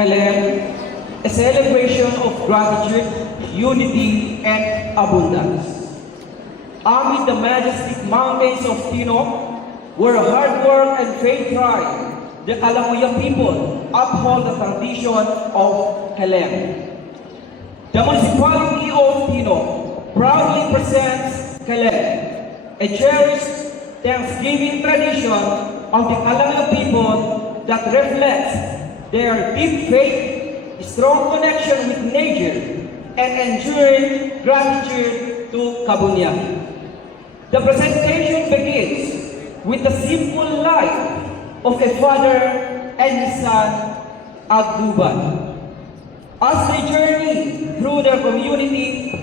Kalem, a celebration of gratitude, unity, and abundance. Amid the majestic mountains of Tino, where hard work and faith thrive, the Kalamuya people uphold the tradition of Kalem. The municipality of Tino proudly presents Kalem, a cherished Thanksgiving tradition of the Kalamuya people that reflects their deep faith, strong connection with nature, and enduring gratitude to Kabunya. The presentation begins with the simple life of a father and his son, Agduban. As they journey through their community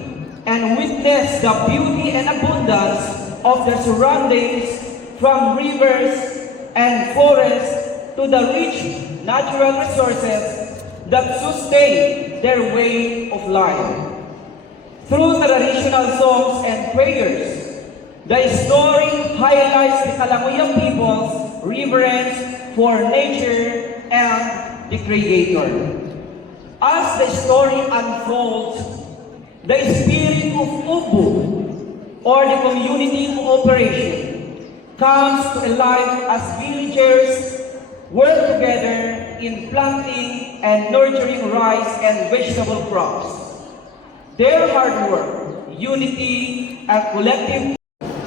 and witness the beauty and abundance of their surroundings, from rivers and forests to the rich natural resources that sustain their way of life. Through traditional songs and prayers, the story highlights the Kalamuya people's reverence for nature and the Creator. As the story unfolds, the spirit of Ubu, or the community cooperation, comes to life as villagers work together in planting and nurturing rice and vegetable crops. Their hard work, unity, and collective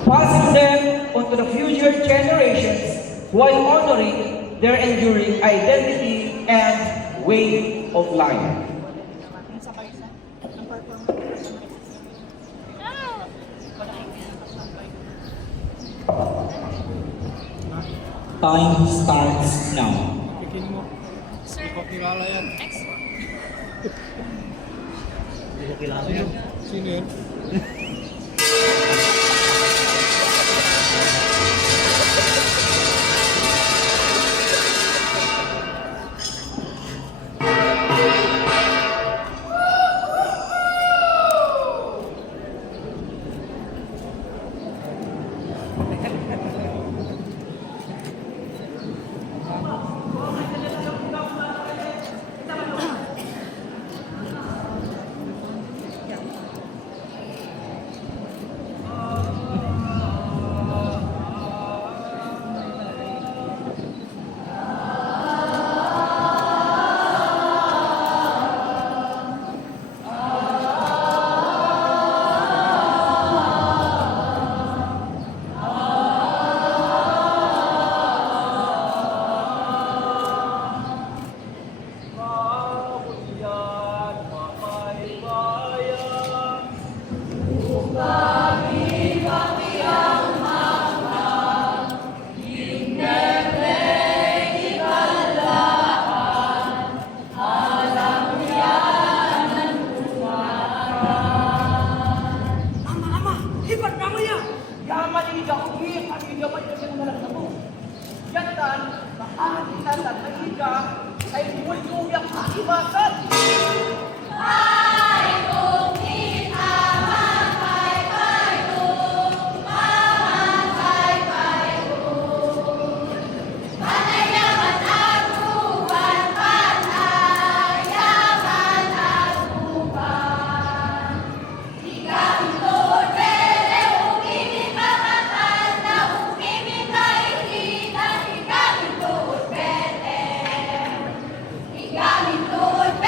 passes them onto the future generations while honoring their enduring identity and way of life. Time starts now. Bikin mo. Sir. Hindi ko kilala yan. Hindi ko kilala yan. Sino yan? Ay buhay-buhay ang akibasan! Gamit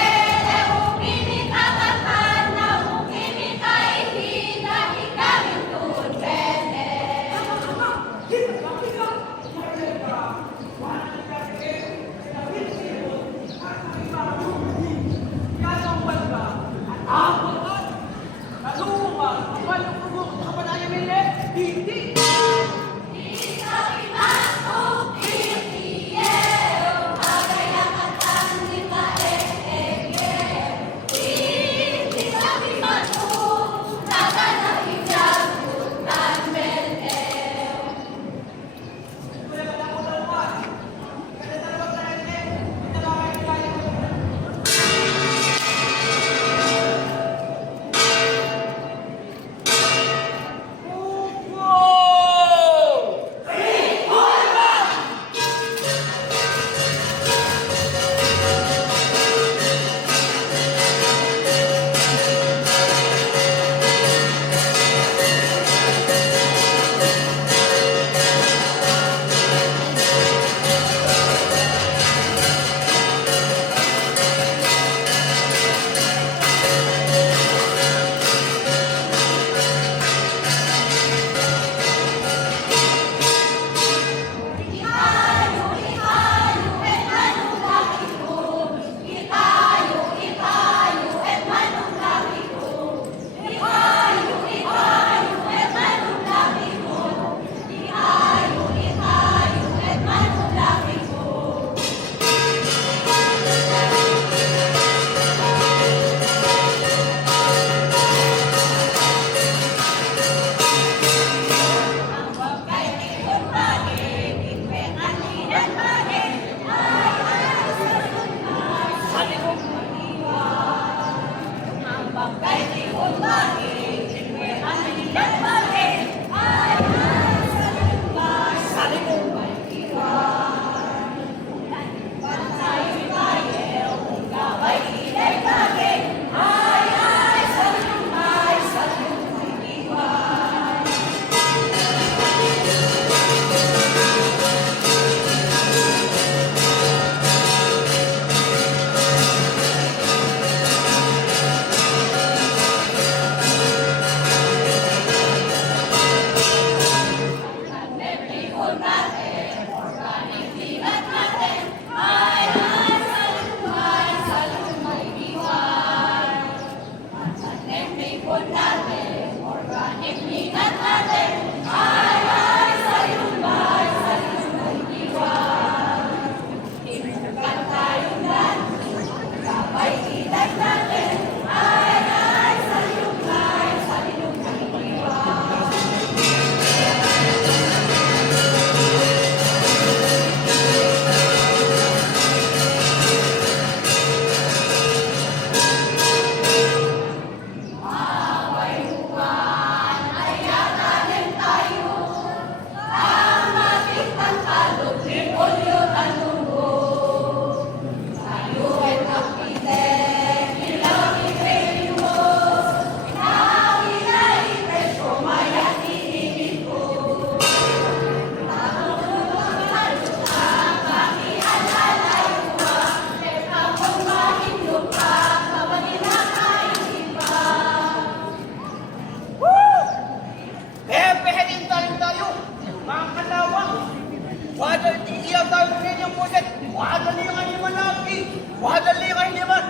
Iya tahu ini yang puset. Wadah ni yang iman lagi. Wadah ni yang iman.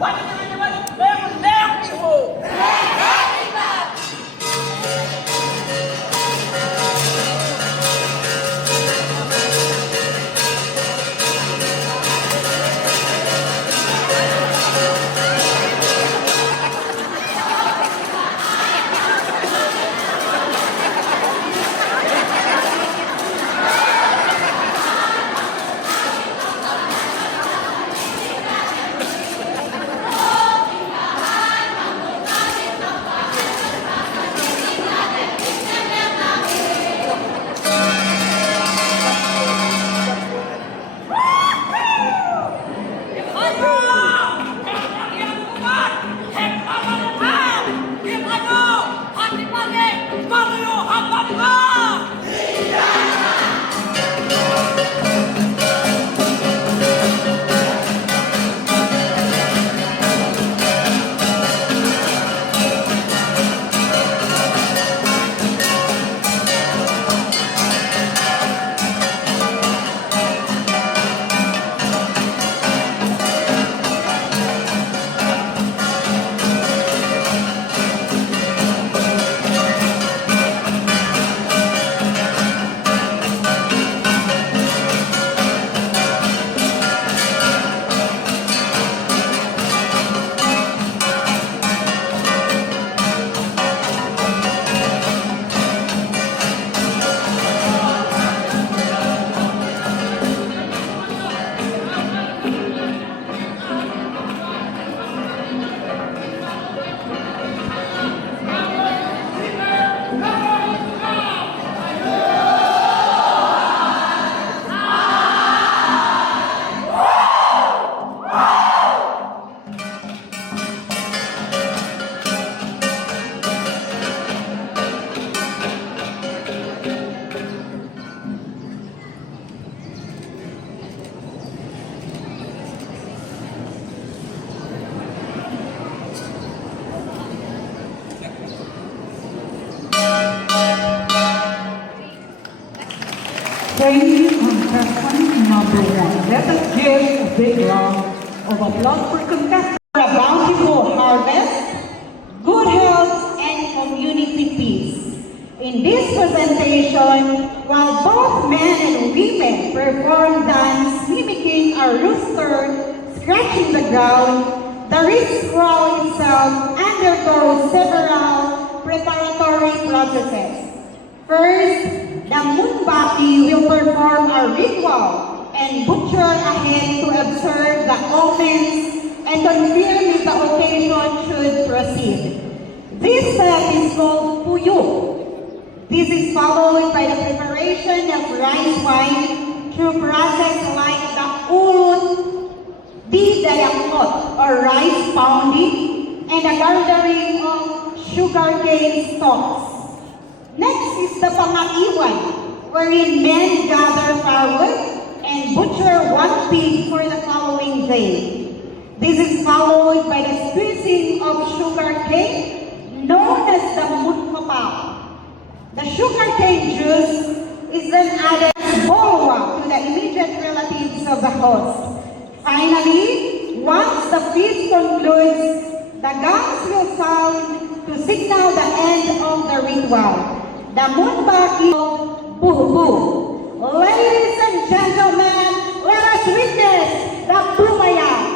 Wadah ni yang iman. Lek iho. Training contestant number 1. Let us give a big round of applause for contestant for a bountiful harvest, good health, and community peace. In this presentation, while both men and women perform dance mimicking a rooster scratching the ground, the Ritz Crown itself undergoes several preparatory processes. First, the Moonbaki will perform a ritual and butcher a hen to observe the omens and confirm if the occasion should proceed. This step is called Puyo. This is followed by the preparation of rice wine through process like the ulut di dayakot or rice pounding and the gathering of sugarcane stalks. Next is the pangaiwan, wherein men gather firewood and butcher one pig for the following day. This is followed by the squeezing of sugar cane, known as the mutmapao. The sugar cane juice is then added as bolwa to the immediate relatives of the host. Finally, once the feast concludes, the gongs will sound to signal the end of the ritual. The Moonbaki Buhu. Ladies and gentlemen, let us witness the Bumaya.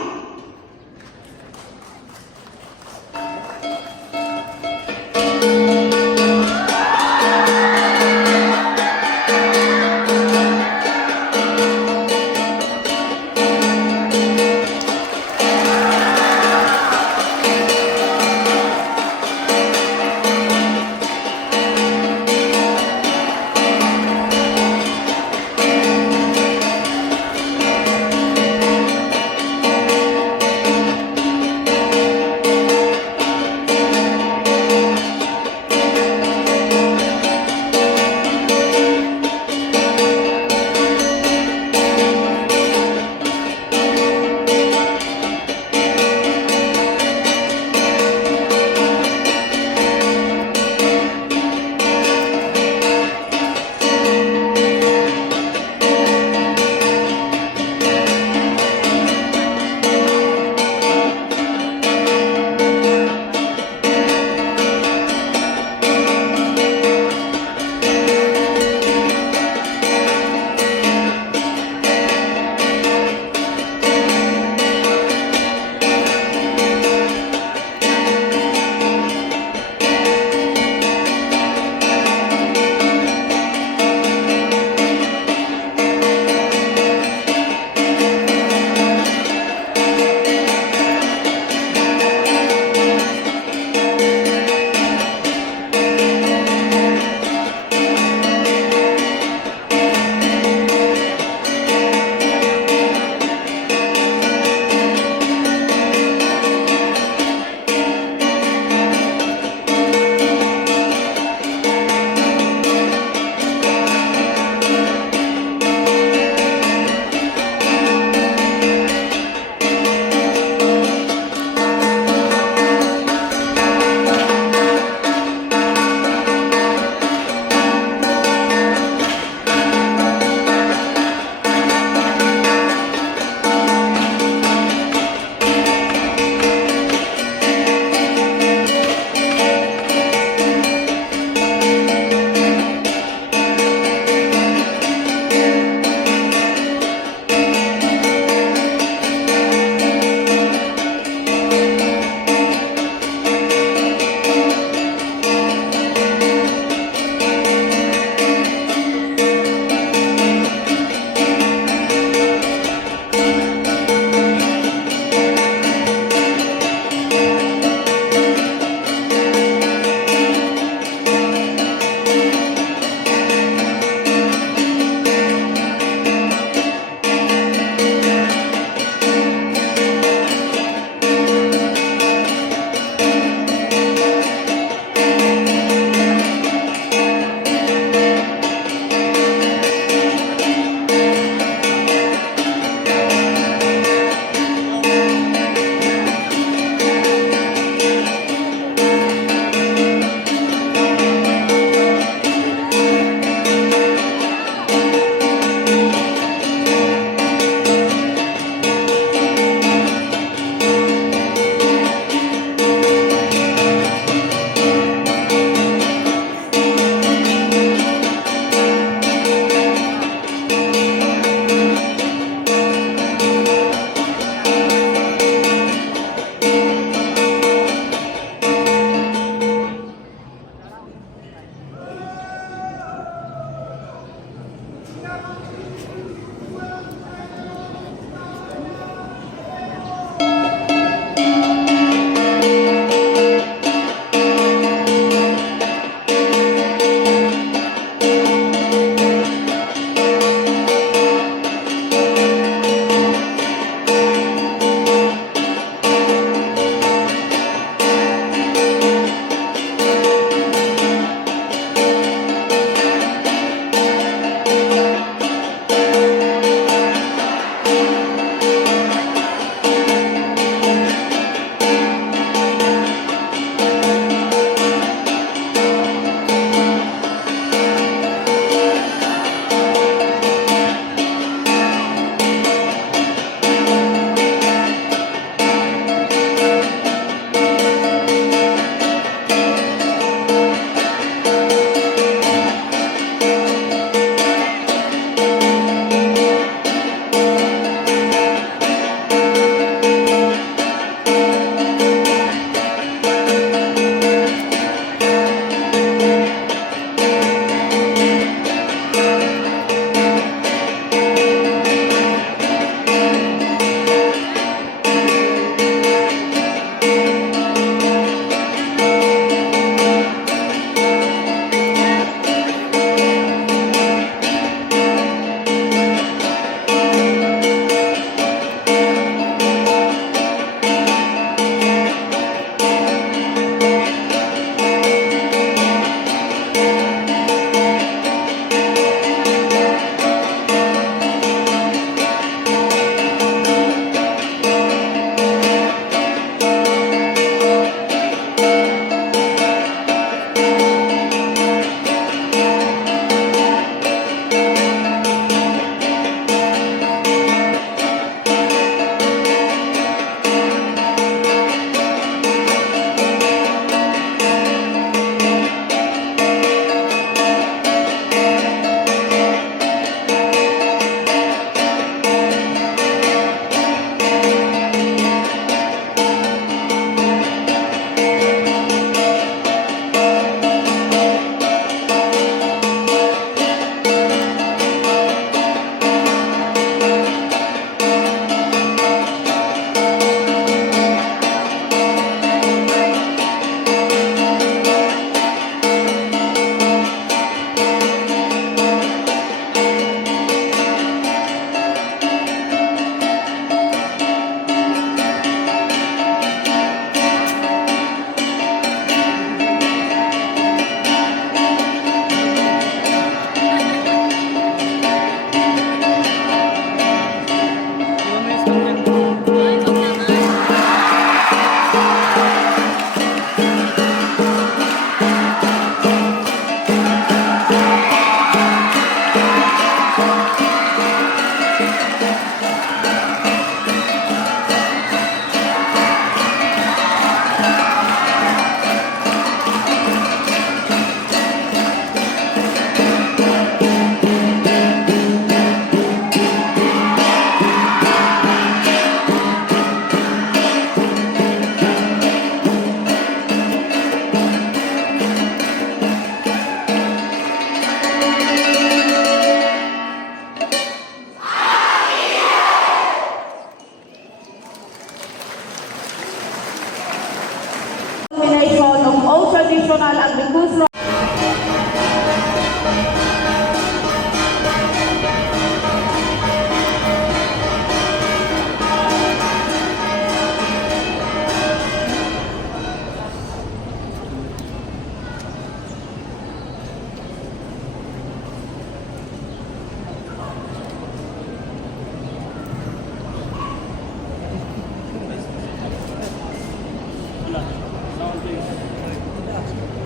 who's right?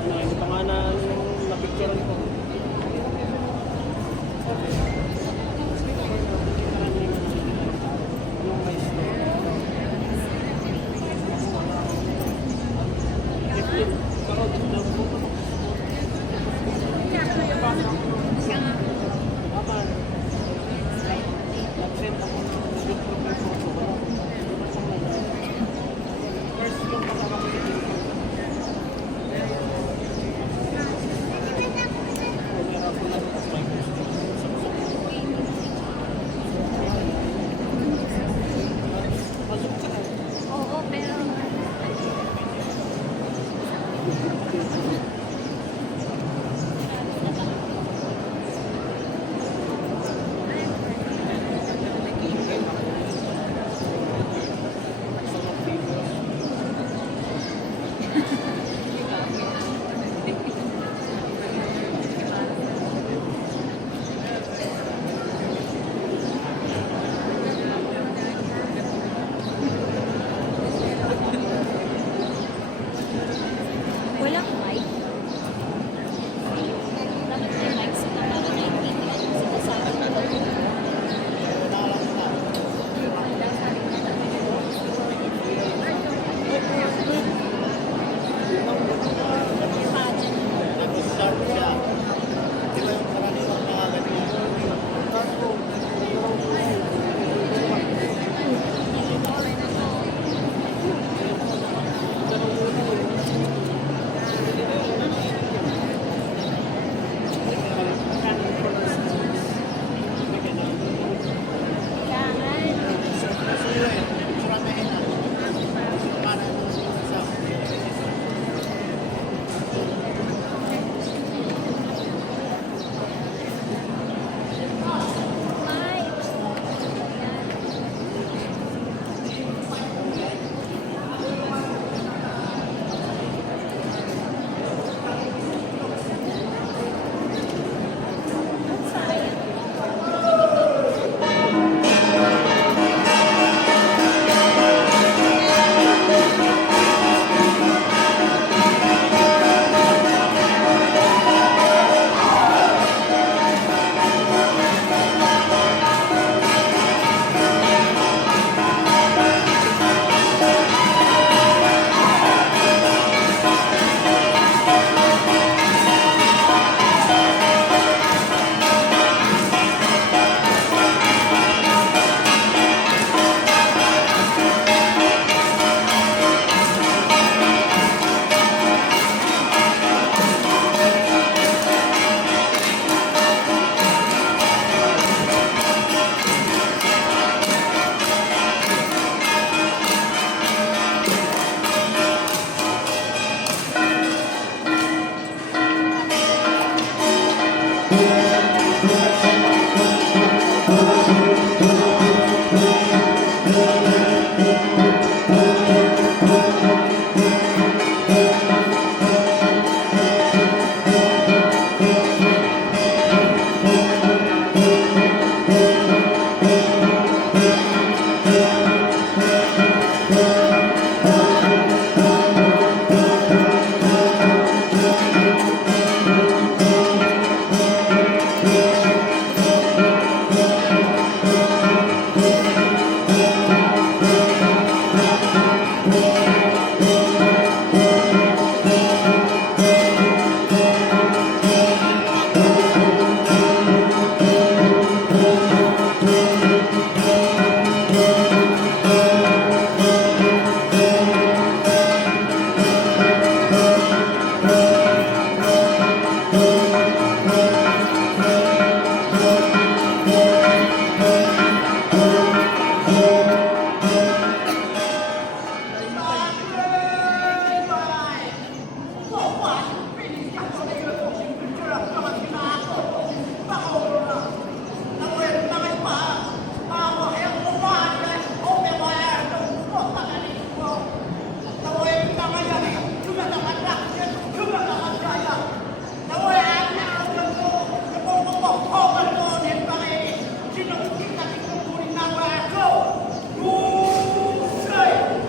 Ano, hindi pa nga na Pinakukita, tinuturing na ako ako. Husay!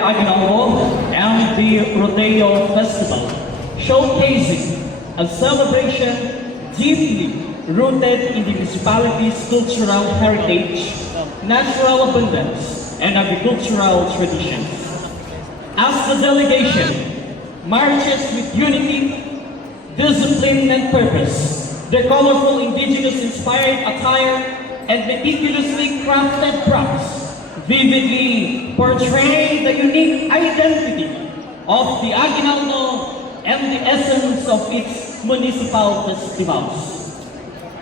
Aguinaldo and the Rodeo Festival, showcasing a celebration deeply rooted in the municipality's cultural heritage, natural abundance, and agricultural traditions. As the delegation marches with unity, discipline, and purpose, their colorful indigenous-inspired attire and meticulously crafted props vividly portray the unique identity of the Aguinaldo and the essence of its municipal festivals.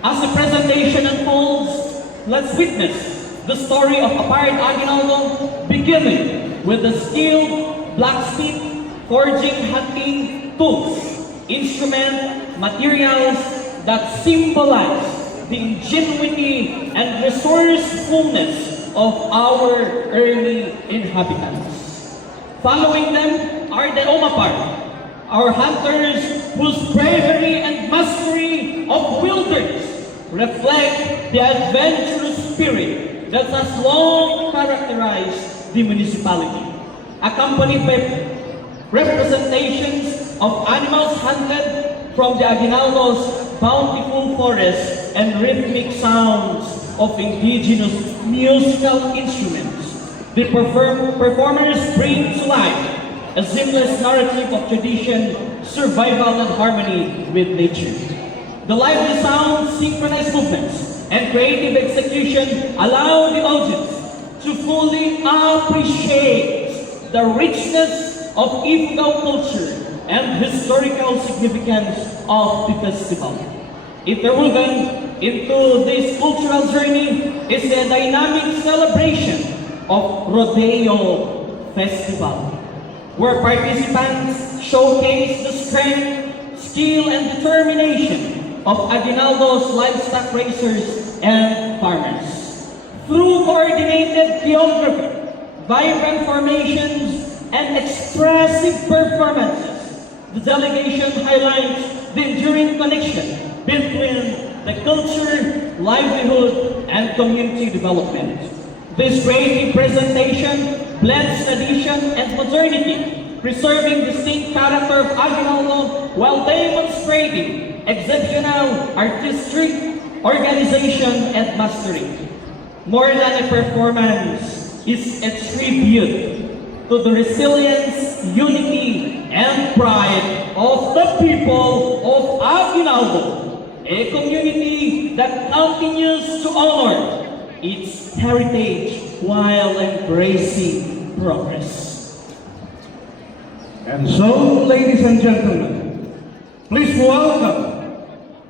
As the presentation unfolds, let's witness the story of Apartheid Aguinaldo, beginning with the skilled blacksmith forging hunting tools, instrument, materials that symbolize the ingenuity and resourcefulness of our early inhabitants. Following them are the Omapar, our hunters whose bravery and mastery of wilderness reflect the adventurous spirit that has long characterized the municipality, accompanied by representations of animals hunted from the Aguinaldo's bountiful forests and rhythmic sounds of indigenous musical instruments. The performers bring to life a seamless narrative of tradition, survival, and harmony with nature. The lively sounds, synchronized movements, and creative execution allow the audience to fully appreciate the richness of Ifugao culture and historical significance of the festival. Interwoven into this cultural journey is the dynamic celebration of Rodeo Festival, where participants showcase the strength, skill, and determination of Aguinaldo's livestock raisers and farmers. Through coordinated choreography, vibrant formations, and expressive performances, the delegation highlights the enduring connection between the culture, livelihood, and community development. This creative presentation blends tradition and modernity, preserving the distinct character of Aguinaldo while demonstrating exceptional artistic organization and mastery. More than a performance, is a tribute to the resilience, unity, and pride of the people of Aguinaldo, a community that continues to honor its heritage while embracing progress. And so, ladies and gentlemen, please welcome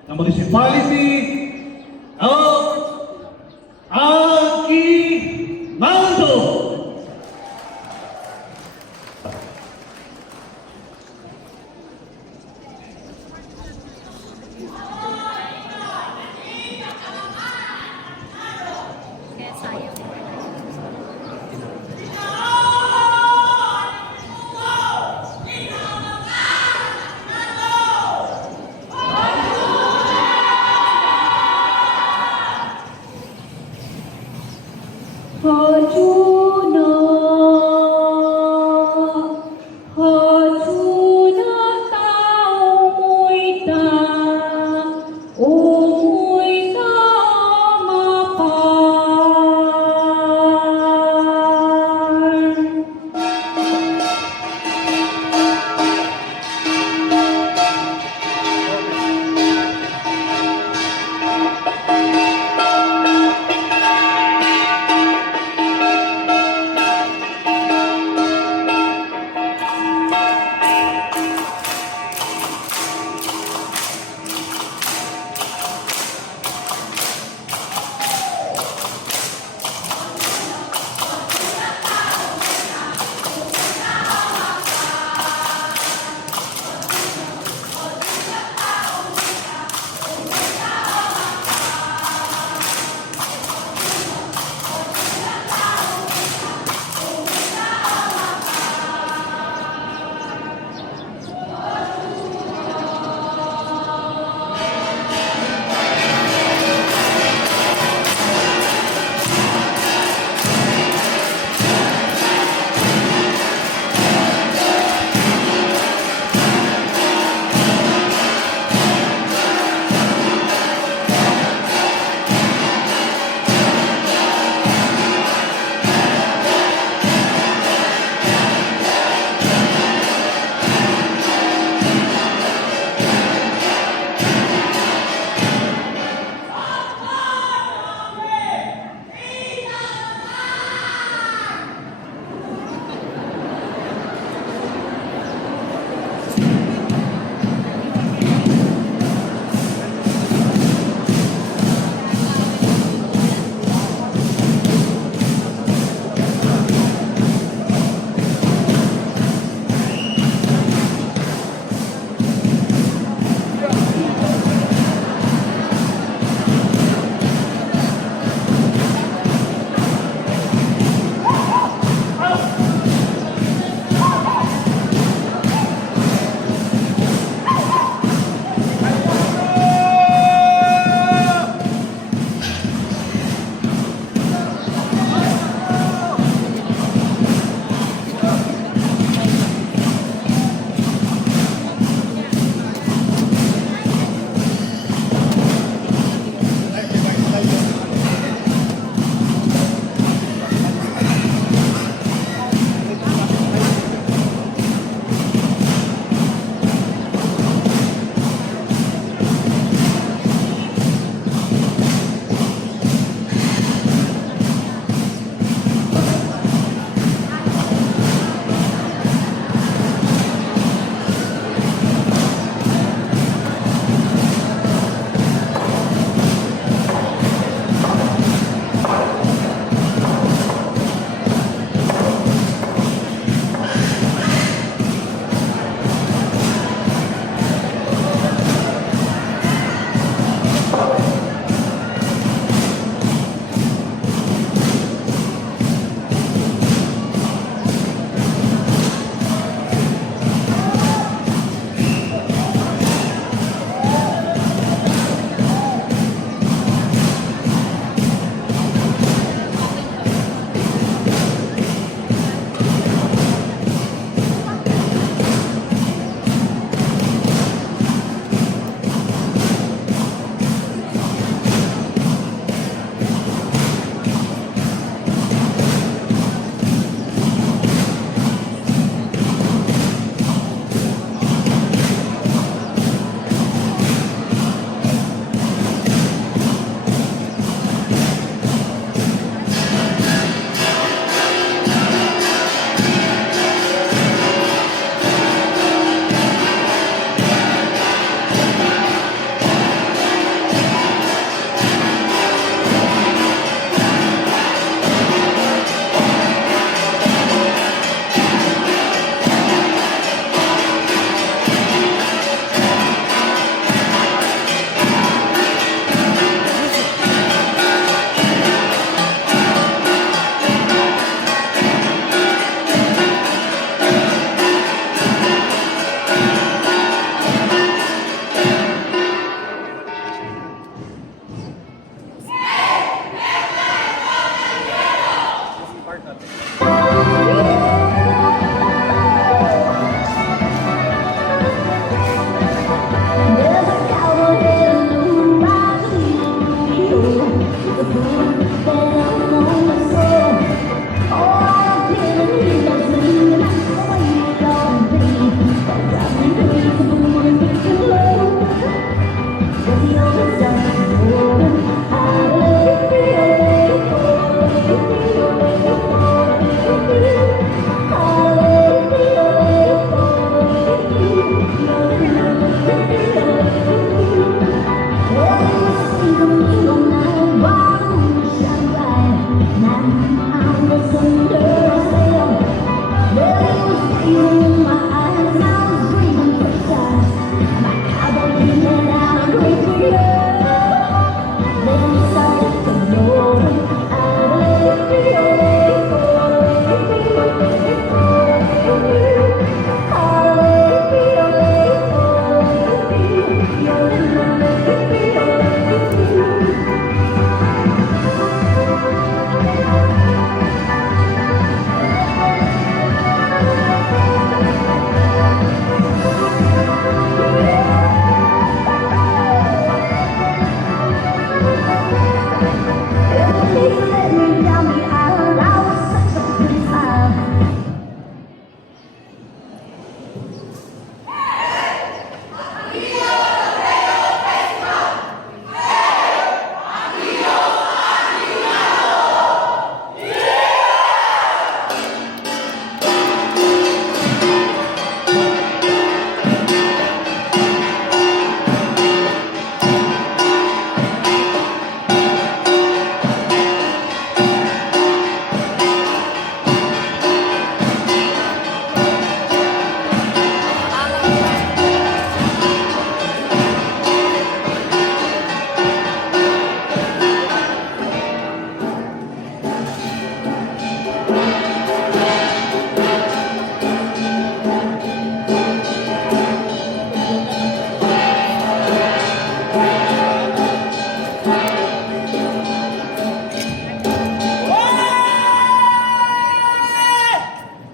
the municipality of Aguinaldo. Hajuna, Hajuna tao mui ta,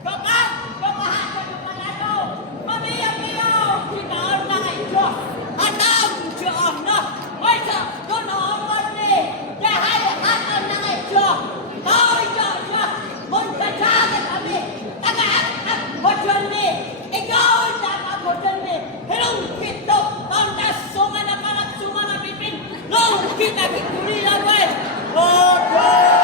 Kapag kapahatan ng panalo, pamiyang niyo, sinaon na kay Diyos. At ang Diyos na, ay sa tunoon ni, dahil hatan na kay Diyos. Tao'y Diyos, muntasagan kami, tagaat at bodyon ni, ikaw na kabodyon ni, hirong kito, pantas sumana karat sumana pipin, nung kita kitulila ba, oh God!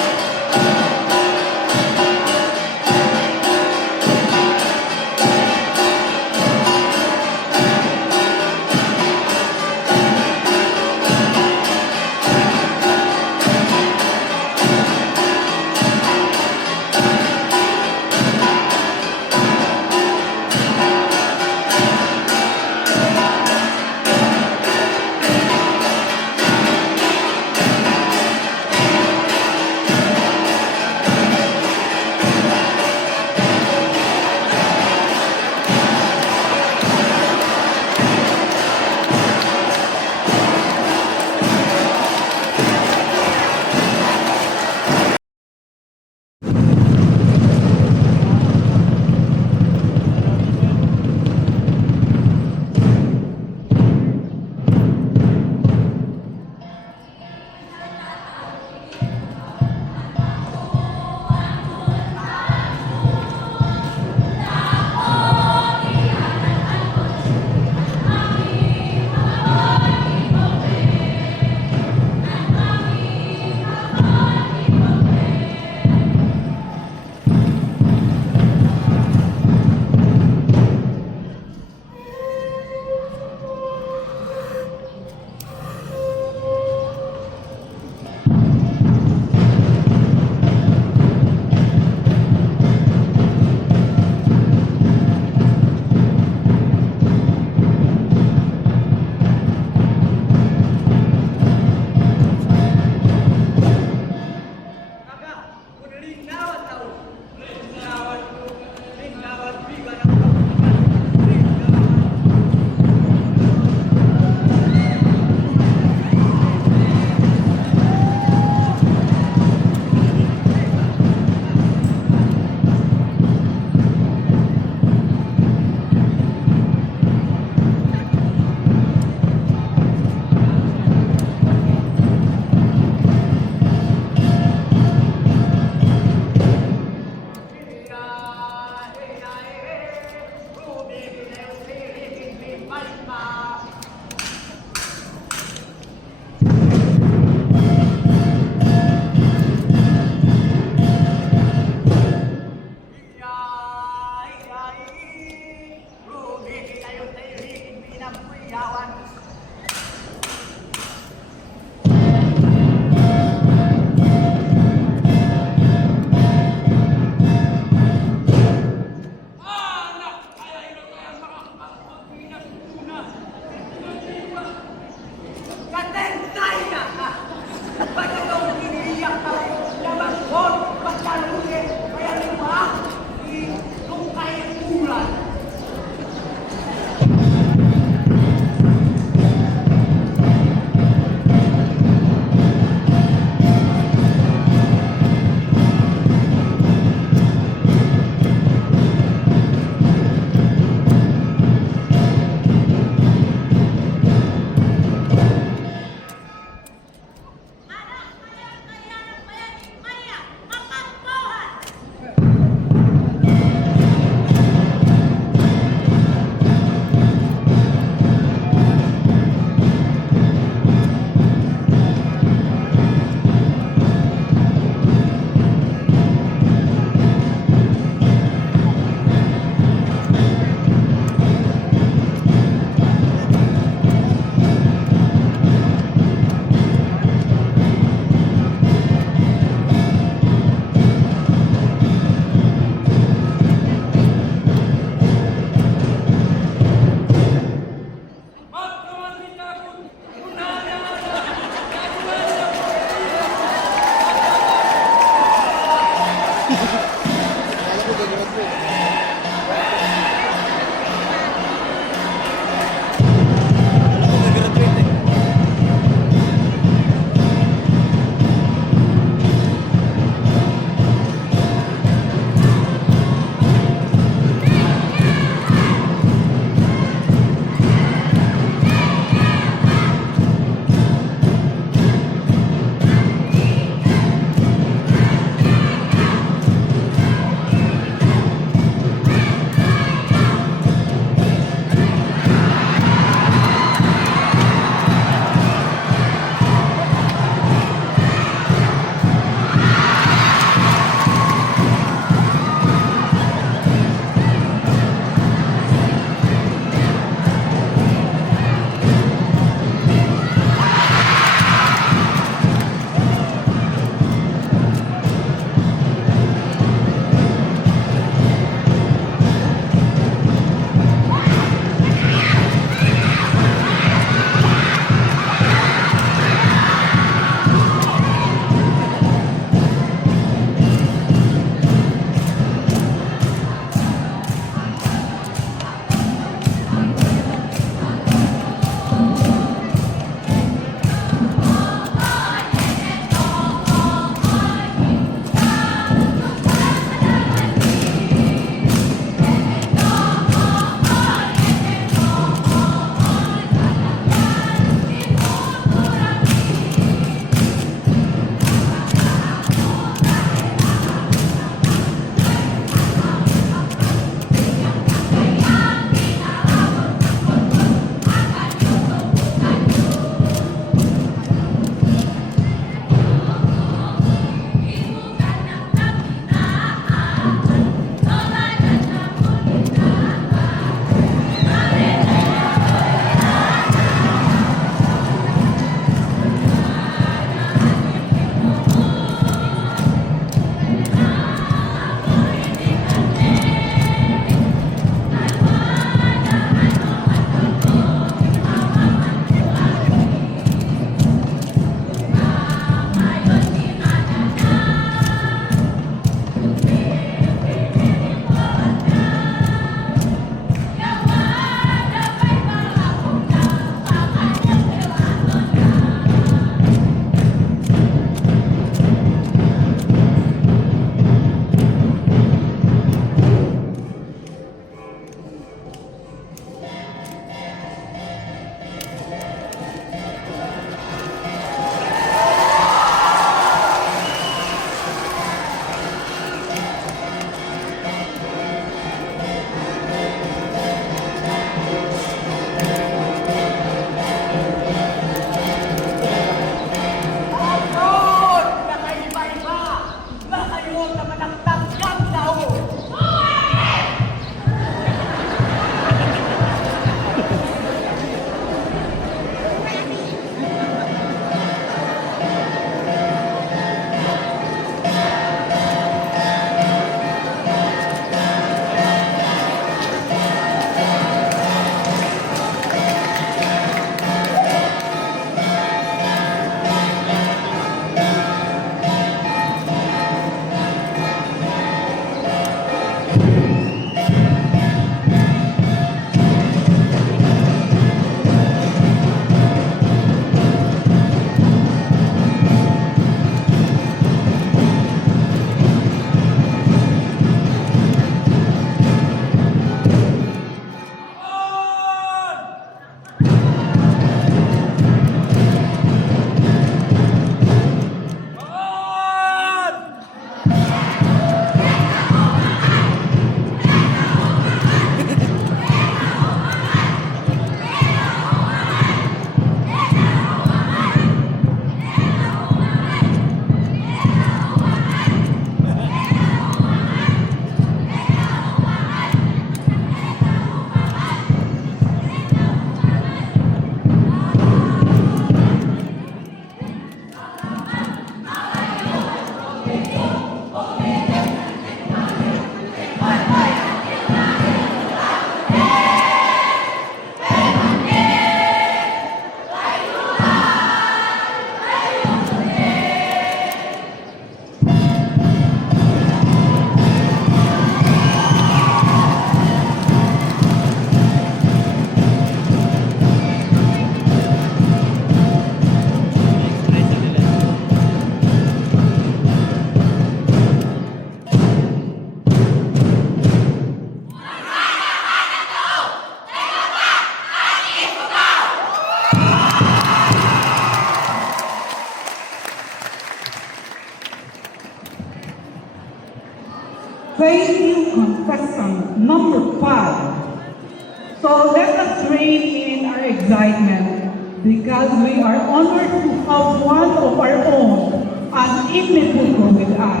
inviting contestant number 5. So let us rein in our excitement because we are honored to have one of our own, an Ignipugo with us.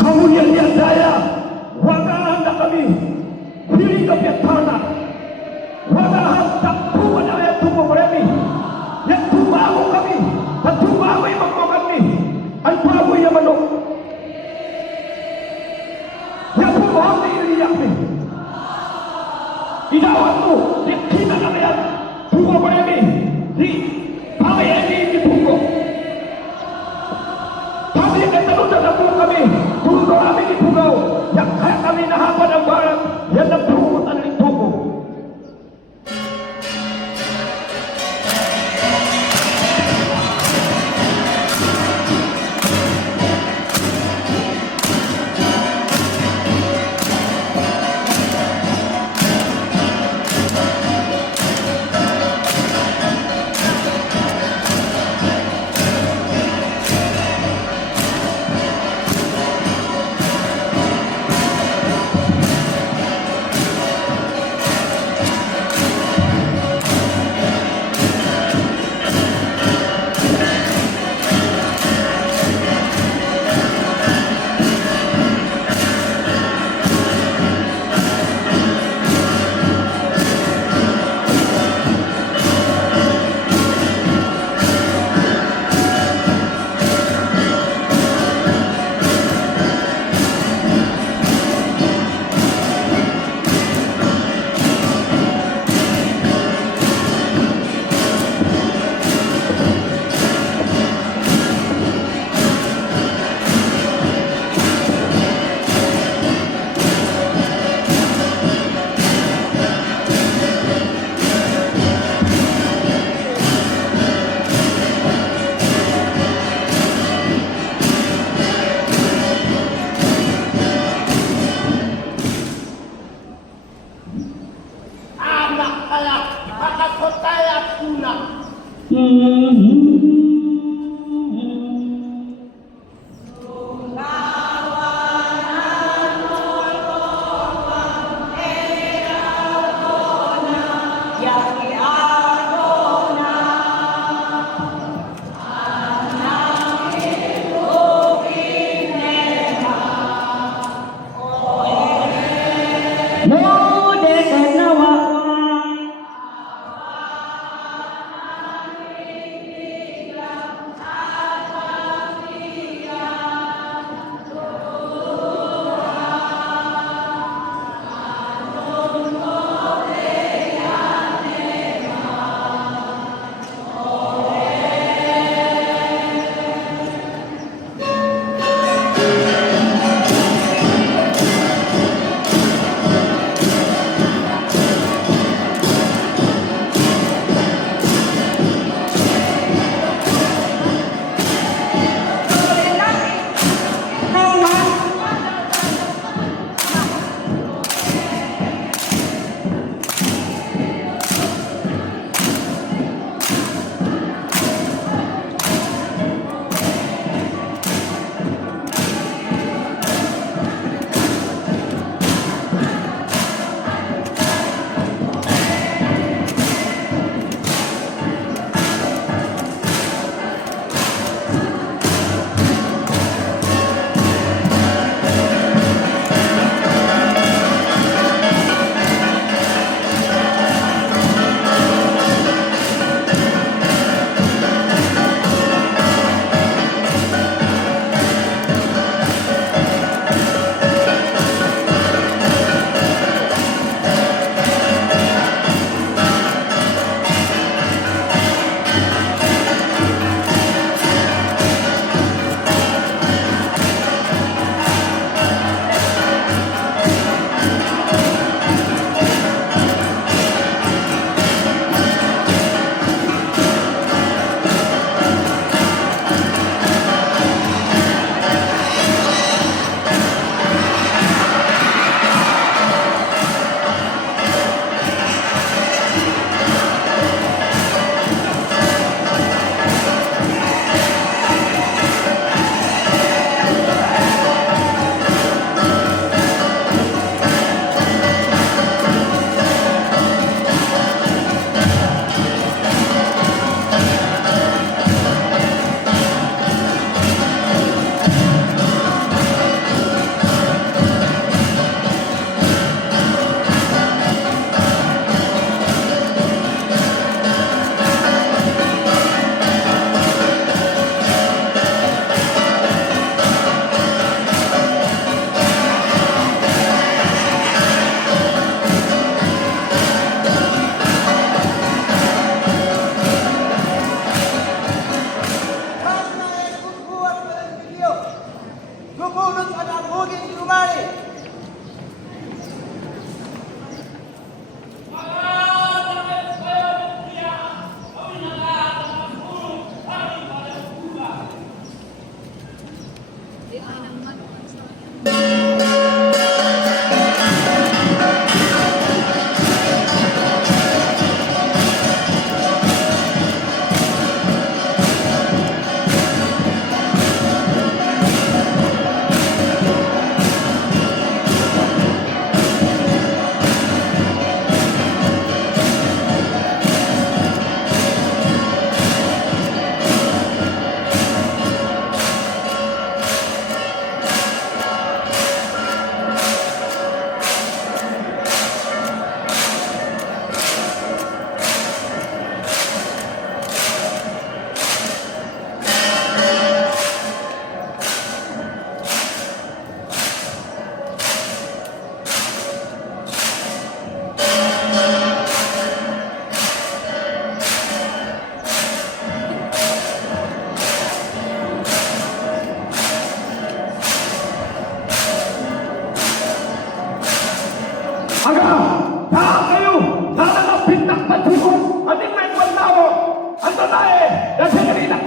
Kemudian saya, wagahan na kami, hiling kami at tana, wagahan takpuan na kaya tupo marami, yan tumago kami, at tumago yung magmaman ni, ang bago yung manok. Yan po mahal na iniyak ni. Inawat mo, di kita na kaya, tupo marami, di pangayami ni Pugo. Kami ang tanong na po kami, tulo kami ni Pugaw, yang kaya kami nahapan ang barat, yan ang tuhot ang lingtubo.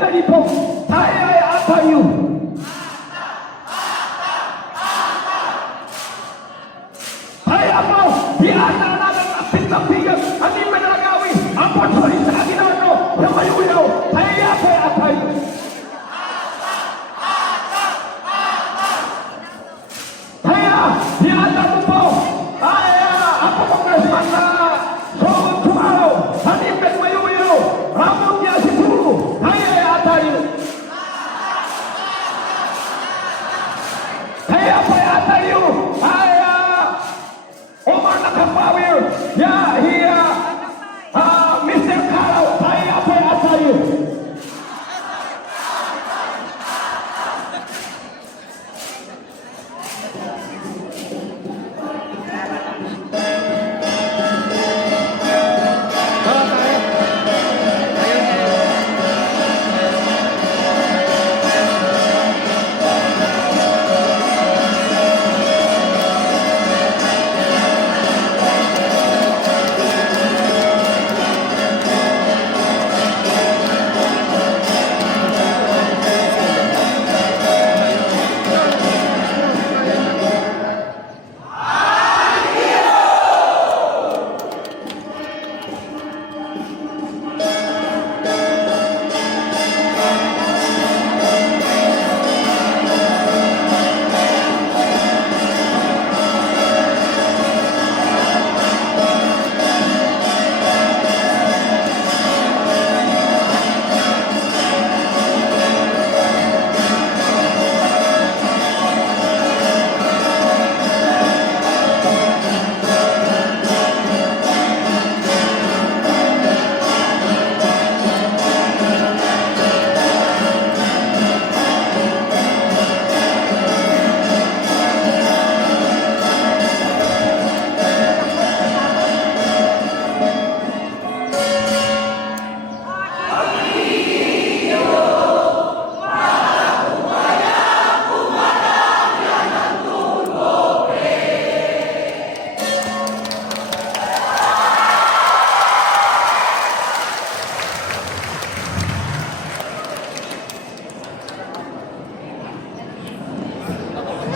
everybody po, tayo ay atayo. Kaya po, diata natin ang pintapigan, ang iba na nagawin, ang patuloy sa aginano, na mayuyaw, kaya po ay atayo. Kaya, diata mo po, kaya ako po Christmas na sobrang tumaraw, ang iba na mayuyaw, ramon niya siguro, kaya ay atayo. Kaya po ay atayo, kaya Omar Nakapawir, Mr. Carol, kaya po ay atayo.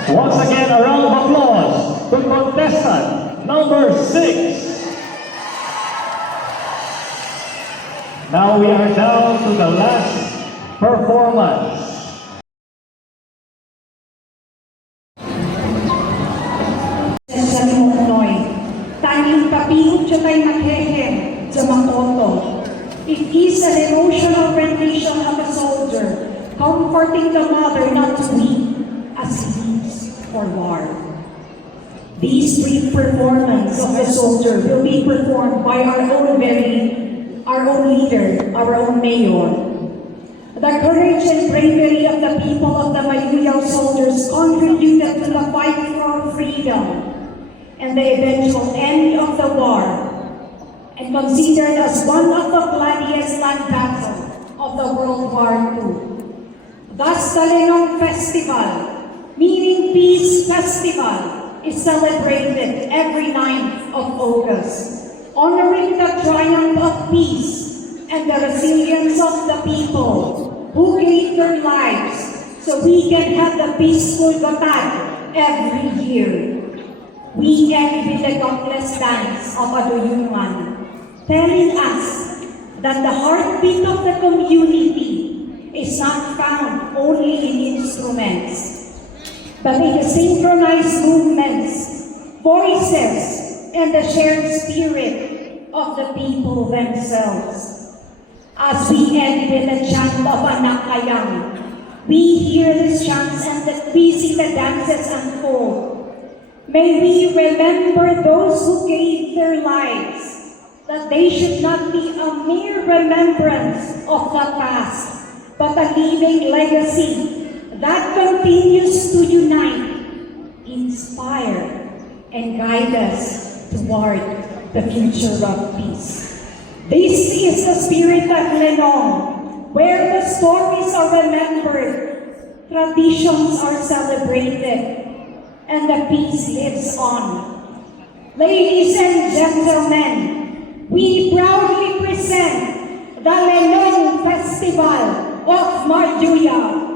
Once again, a round of applause to contestant number 6. Now we are down to the last performance. Sa Noy, tanging kapihot siya tayo maghehem sa Makoto. It is an emotional rendition of a soldier, comforting the mother not to weep as he leaves for war. These brief performance of the soldier will be performed by our own leader, our own mayor. The courage and bravery of the people of the Mayuyao soldiers contributed to the fight for freedom and the eventual end of the war, and considered as one of the bloodiest land battles of the World War II. Thus, the Lenong Festival, meaning Peace Festival, is celebrated every 9th of August, honoring the triumph of peace and the resilience of the people who gave their lives so we can have the peaceful Gotad every year. We end with the countless dance of Aduyungan, telling us that the heartbeat of the community is not found only in instruments, but in the synchronized movements, voices, and the shared spirit of the people themselves. As we end with the chant of Anakayang, we hear this chant and we see the dances unfold. May we remember those who gave their lives, that they should not be a mere remembrance of the past, but a living legacy that continues to unite, inspire, and guide us toward the future of peace. This is the spirit of Lenong, where the stories are remembered, traditions are celebrated, and the peace lives on. Ladies and gentlemen, we proudly present the Lenong Festival Oxmart Julia.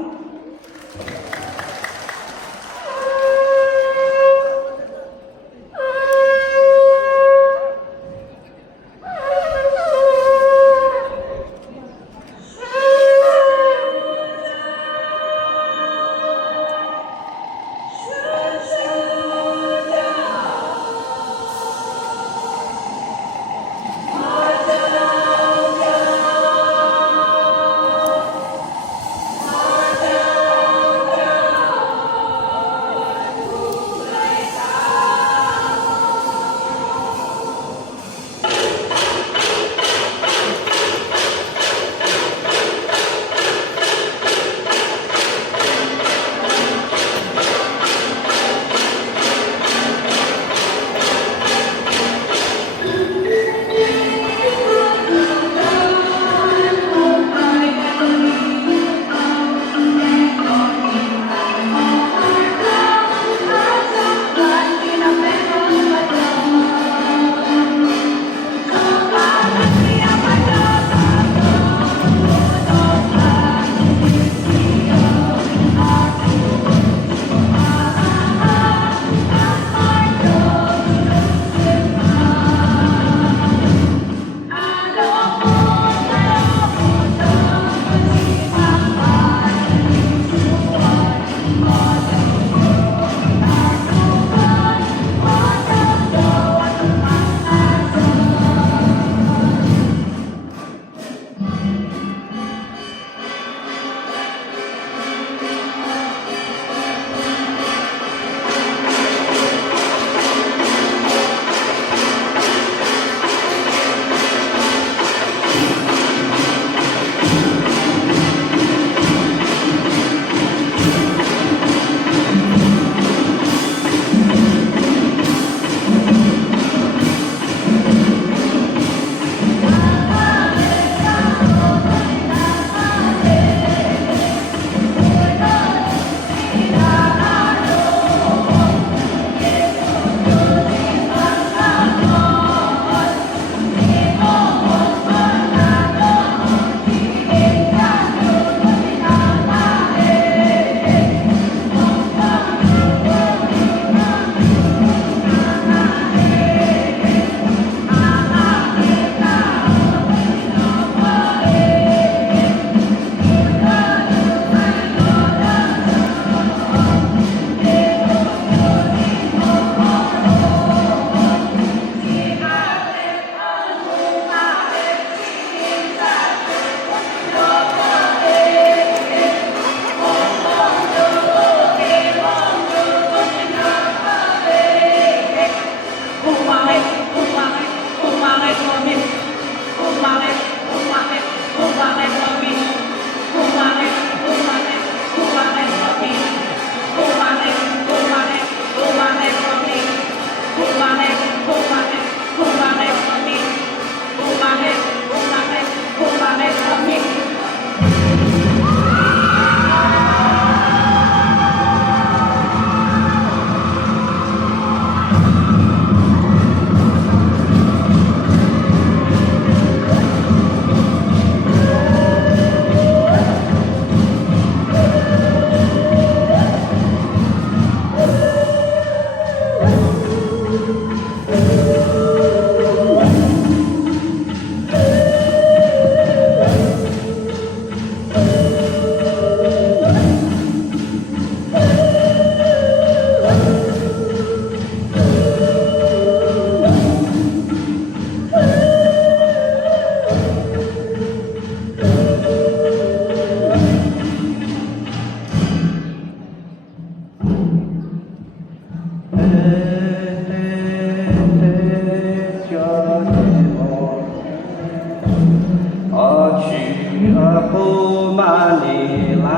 Aku Manilahina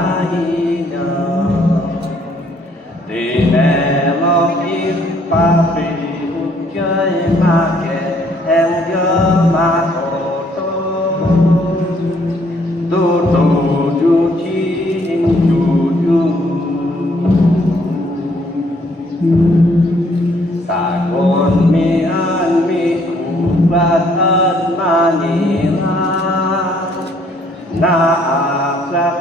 Di melokir papi ujai make Engga makoto Tutu juci jujung Sakon mian mi kubat Manila na akrak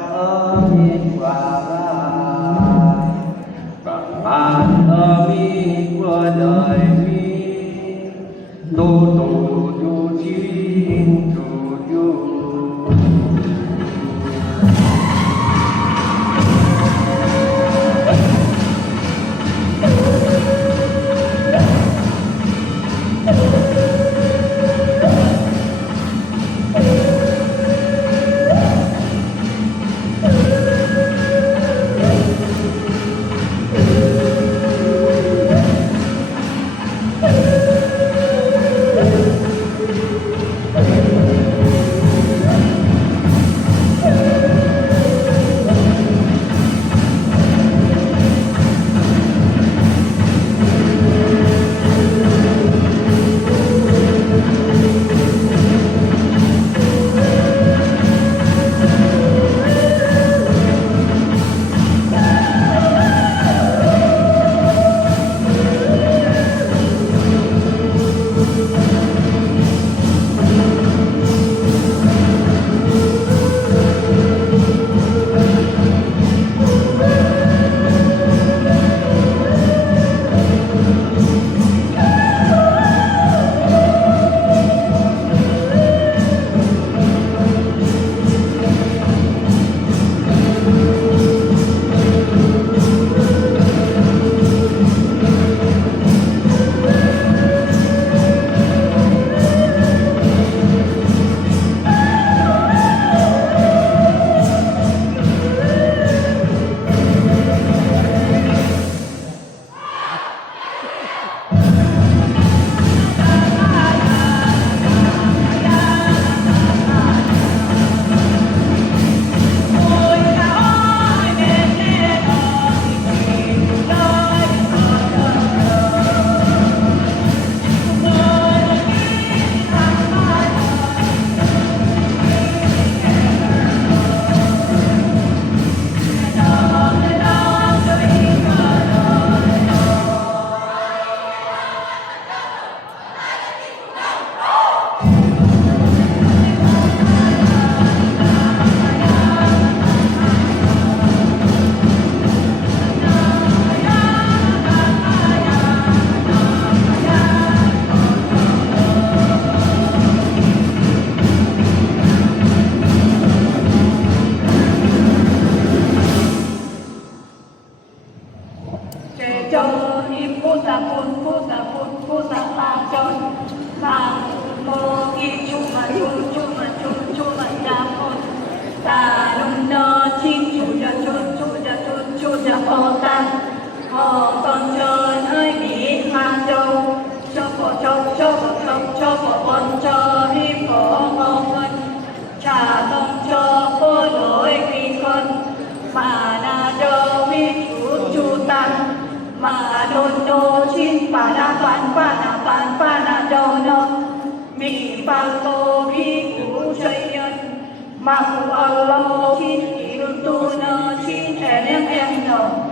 Makualam mo chin, iluto na chin, and no.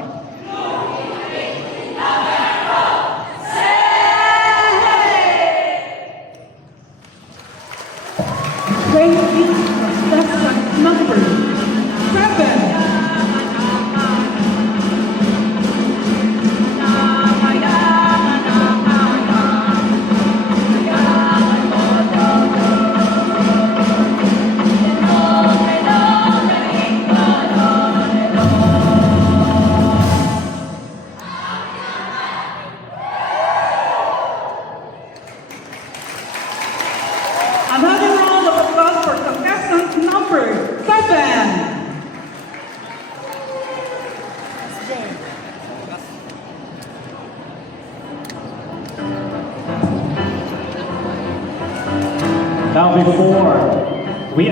Great contestant number 7. Another round of applause for contestant number 7. Now before we